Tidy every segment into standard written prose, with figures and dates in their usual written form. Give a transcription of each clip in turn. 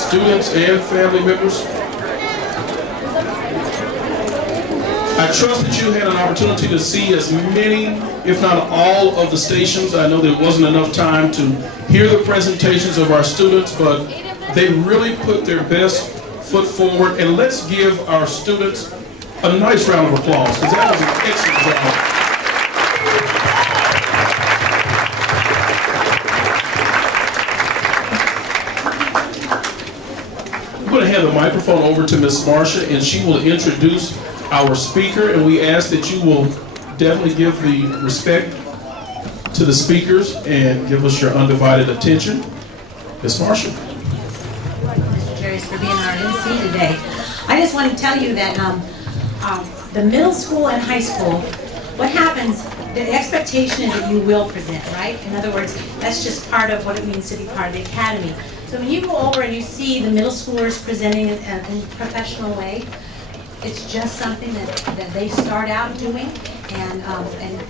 students and family members. I trust that you had an opportunity to see as many, if not all, of the stations. I know there wasn't enough time to hear the presentations of our students, but they really put their best foot forward. And let's give our students a nice round of applause, because that was an excellent job. I'm going to hand the microphone over to Ms. Marsha, and she will introduce our speaker, and we ask that you will definitely give the respect to the speakers and give us your undivided attention. Ms. Marsha. Mr. Jerry's for being our MC today. I just want to tell you that the middle school and high school, what happens, the expectation is that you will present, right? In other words, that's just part of what it means to be part of the academy. So when you go over and you see the middle schoolers presenting in a professional way, it's just something that they start out doing, and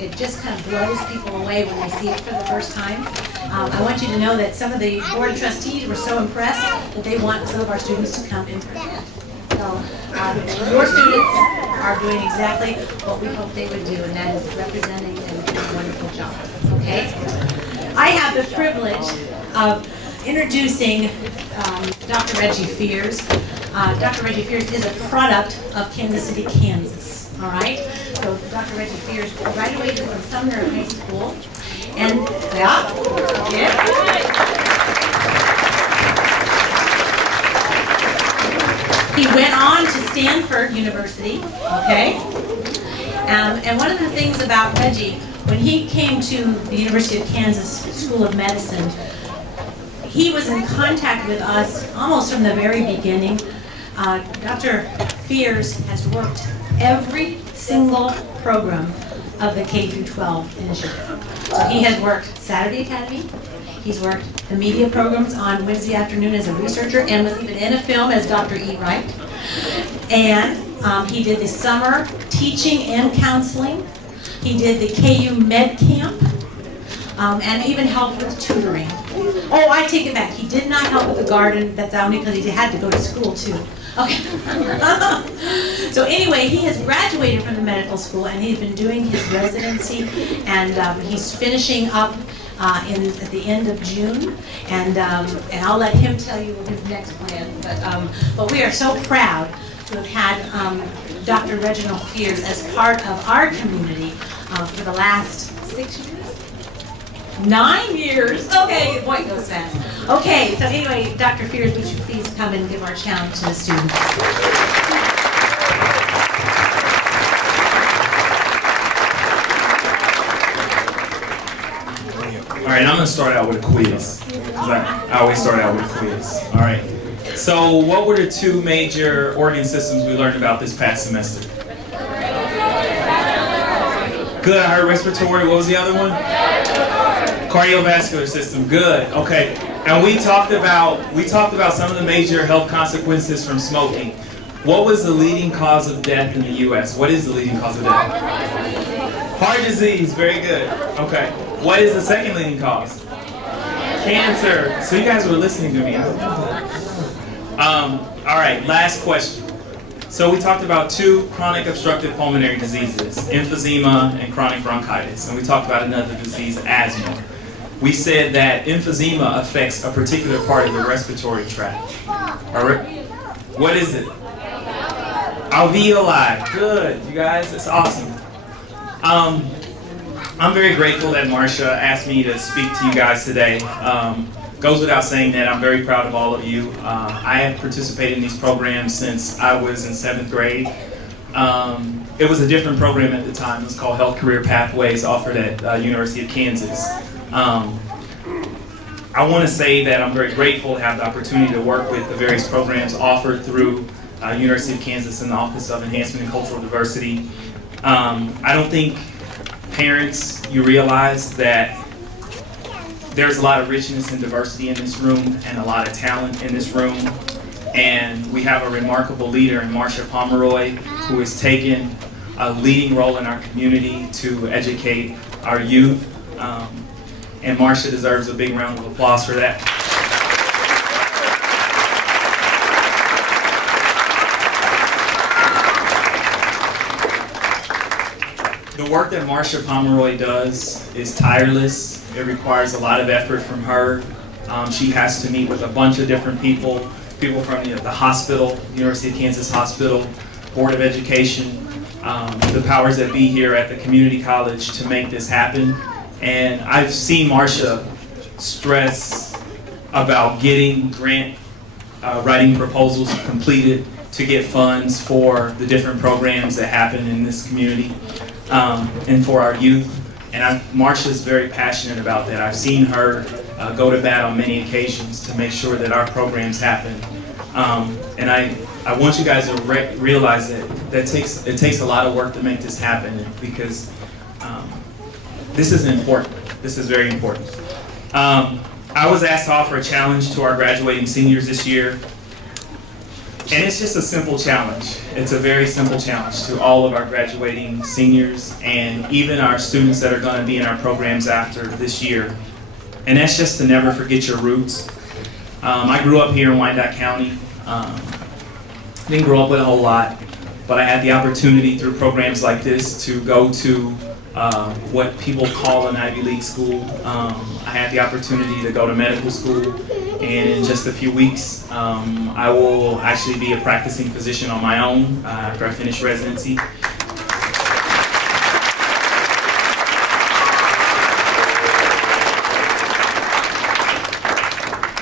it just kind of blows people away when they see it for the first time. I want you to know that some of the board of trustees were so impressed that they want some of our students to come in present. So your students are doing exactly what we hope they would do, and that is representing and doing a wonderful job. Okay? I have the privilege of introducing Dr. Reggie Fears. Dr. Reggie Fears is a product of Kansas City, Kansas. All right? So Dr. Reggie Fears graduated from Sumner High School. And, yeah. He went on to Stanford University, okay? And one of the things about Reggie, when he came to the University of Kansas School of Medicine, he was in contact with us almost from the very beginning. Dr. Fears has worked every single program of the K through 12 initiative. So he has worked Saturday Academy, he's worked the media programs on Wednesday afternoon as a researcher, and was even in a film as Dr. E. Wright. And he did the summer teaching and counseling. He did the KU Med Camp, and even helped with tutoring. Oh, I take it back. He did not help with the garden. That's only because he had to go to school too. Okay. So anyway, he has graduated from the medical school, and he's been doing his residency, and he's finishing up at the end of June, and I'll let him tell you his next plan. But we are so proud to have had Dr. Reginald Fears as part of our community for the last 6 years. 9 years. Okay, boy, it goes fast. Okay, so anyway, Dr. Fears, would you please come and give our challenge to the students? All right, I'm going to start out with a quiz. I always start out with a quiz. All right. So, what were the two major organ systems we learned about this past semester? Good. I heard respiratory. What was the other one? Cardiovascular system. Good. Okay. And we talked about some of the major health consequences from smoking. What was the leading cause of death in the U.S.? What is the leading cause of death? Heart disease. Very good. Okay. What is the second leading cause? Cancer. So you guys were listening to me. All right. Last question. So we talked about two chronic obstructive pulmonary diseases, emphysema and chronic bronchitis. And we talked about another disease, asthma. We said that emphysema affects a particular part of the respiratory tract. All right. What is it? Alveoli. Good, you guys. It's awesome. I'm very grateful that Marsha asked me to speak to you guys today. Goes without saying that I'm very proud of all of you. I have participated in these programs since I was in 7th grade. It was a different program at the time. It was called Health Career Pathways, offered at University of Kansas. I want to say that I'm very grateful to have the opportunity to work with the various programs offered through University of Kansas and the Office of Enhancement and Cultural Diversity. I don't think parents, you realize that there's a lot of richness and diversity in this room and a lot of talent in this room. And we have a remarkable leader in Marsha Pomeroy, who has taken a leading role in our community to educate our youth. And Marsha deserves a big round of applause for that. The work that Marsha Pomeroy does is tireless. It requires a lot of effort from her. She has to meet with a bunch of different people from the hospital, University of Kansas Hospital, Board of Education, the powers that be here at the community college to make this happen. And I've seen Marsha stress about getting grant writing proposals completed to get funds for the different programs that happen in this community and for our youth. And Marsha's very passionate about that. I've seen her go to bat on many occasions to make sure that our programs happen. And I want you guys to realize that it takes a lot of work to make this happen, because this is important. This is very important. I was asked to offer a challenge to our graduating seniors this year. And it's just a simple challenge. It's a very simple challenge to all of our graduating seniors and even our students that are going to be in our programs after this year. And that's just to never forget your roots. I grew up here in Wyandotte County. Didn't grow up with a whole lot, but I had the opportunity through programs like this to go to what people call an Ivy League school. I had the opportunity to go to medical school, and in just a few weeks, I will actually be a practicing physician on my own after I finish residency.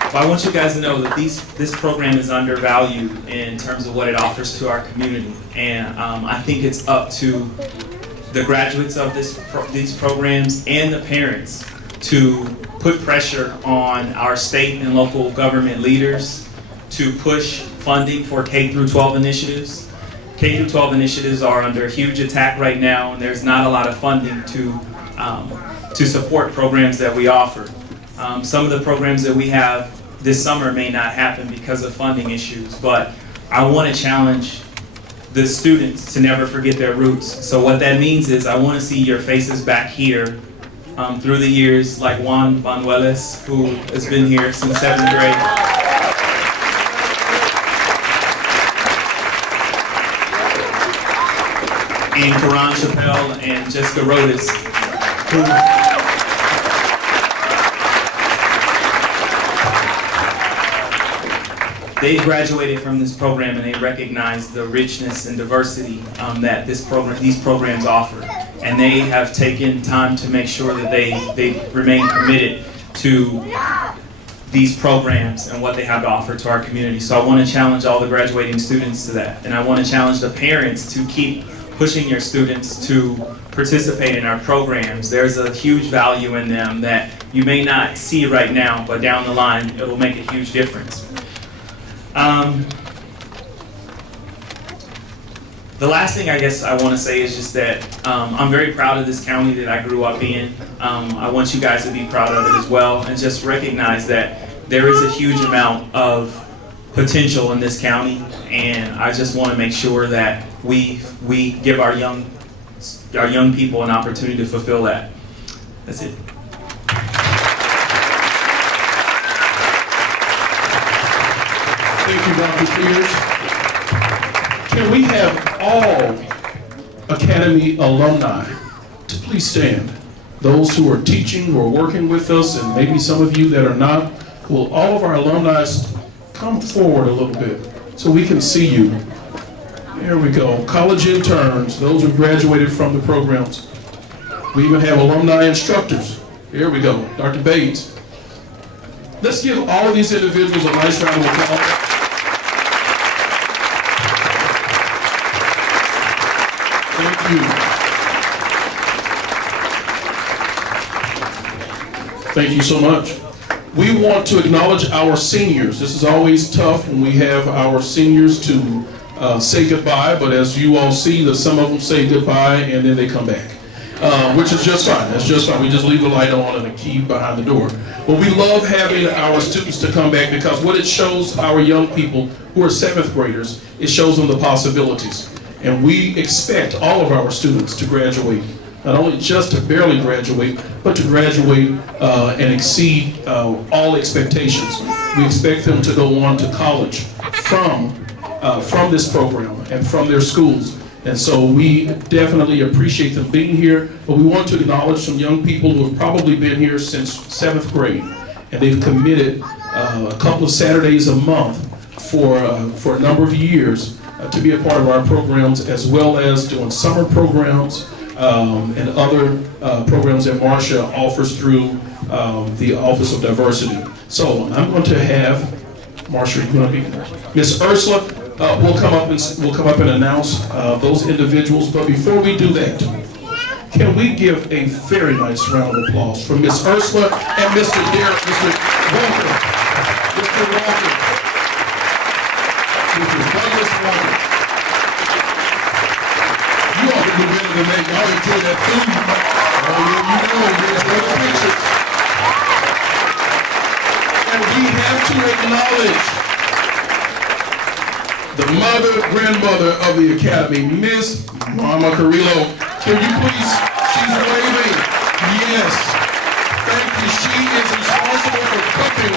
But I want you guys to know that this program is undervalued in terms of what it offers to our community, and I think it's up to the graduates of these programs and the parents to put pressure on our state and local government leaders to push funding for K-12 initiatives. K-12 initiatives are under huge attack right now, and there's not a lot of funding to support programs that we offer. Some of the programs that we have this summer may not happen because of funding issues, but I want to challenge the students to never forget their roots. So what that means is I want to see your faces back here through the years, like Juan Banuelos, who has been here since 7th grade. And Karan Chappelle and Jessica Rodas, who they graduated from this program and they recognize the richness and diversity that these programs offer. And they have taken time to make sure that they remain committed to these programs and what they have to offer to our community. So I want to challenge all the graduating students to that. And I want to challenge the parents to keep pushing your students to participate in our programs. There's a huge value in them that you may not see right now, but down the line, it will make a huge difference. The last thing I guess I want to say is just that I'm very proud of this county that I grew up in. I want you guys to be proud of it as well, and just recognize that there is a huge amount of potential in this county, and I just want to make sure that we give our young people an opportunity to fulfill that. That's it. Thank you, Dr. Spears. Can we have all Academy alumni to please stand? Those who are teaching or working with us, and maybe some of you that are not, will all of our alumni come forward a little bit so we can see you? There we go. College interns, those who graduated from the programs. We even have alumni instructors. Here we go. Dr. Bates. Let's give all of these individuals a nice round of applause. Thank you. Thank you so much. We want to acknowledge our seniors. This is always tough when we have our seniors to say goodbye, but as you all see, that some of them say goodbye and then they come back, which is just fine. That's just fine. We just leave the light on and a key behind the door. But we love having our students to come back, because what it shows our young people who are 7th graders, it shows them the possibilities. And we expect all of our students to graduate, not only just to barely graduate, but to graduate and exceed all expectations. We expect them to go on to college from this program and from their schools. And so we definitely appreciate them being here, but we want to acknowledge some young people who have probably been here since 7th grade, and they've committed a couple of Saturdays a month for a number of years to be a part of our programs, as well as doing summer programs and other programs that Marcia offers through the Office of Diversity. So I'm going to have Marcia, you're going to be Miss Ursula. We'll come up and announce those individuals. But before we do that, can we give a very nice round of applause for Miss Ursula and Mr. Derek, Mr. Walker, Mr. Walker, Mr. Douglas Walker. You all can do better than that. Y'all enjoy that food. Oh, yeah, you know, there's other pictures. And we have to acknowledge the mother, grandmother of the Academy, Miss Mama Carrillo. Can you please, she's waving. Yes. Thank you. She is responsible for cooking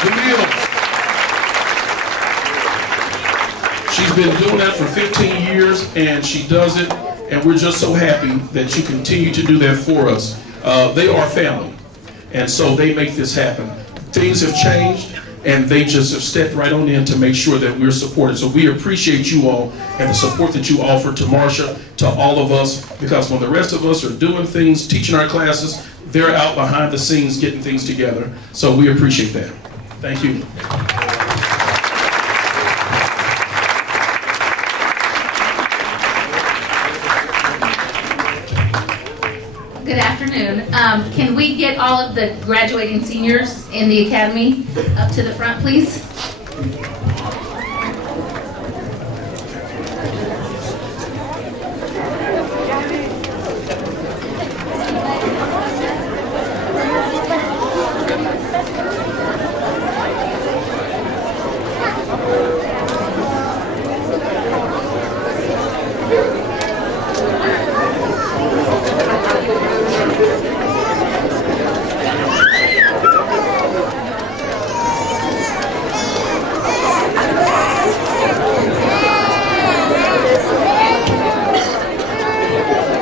the meals. She's been doing that for 15 years, and she does it, and we're just so happy that you continue to do that for us. They are family, and so they make this happen. Things have changed, and they just have stepped right on in to make sure that we're supported. So we appreciate you all and the support that you offer to Marcia, to all of us, because when the rest of us are doing things, teaching our classes, they're out behind the scenes getting things together. So we appreciate that. Thank you. Good afternoon. Can we get all of the graduating seniors in the academy up to the front, please?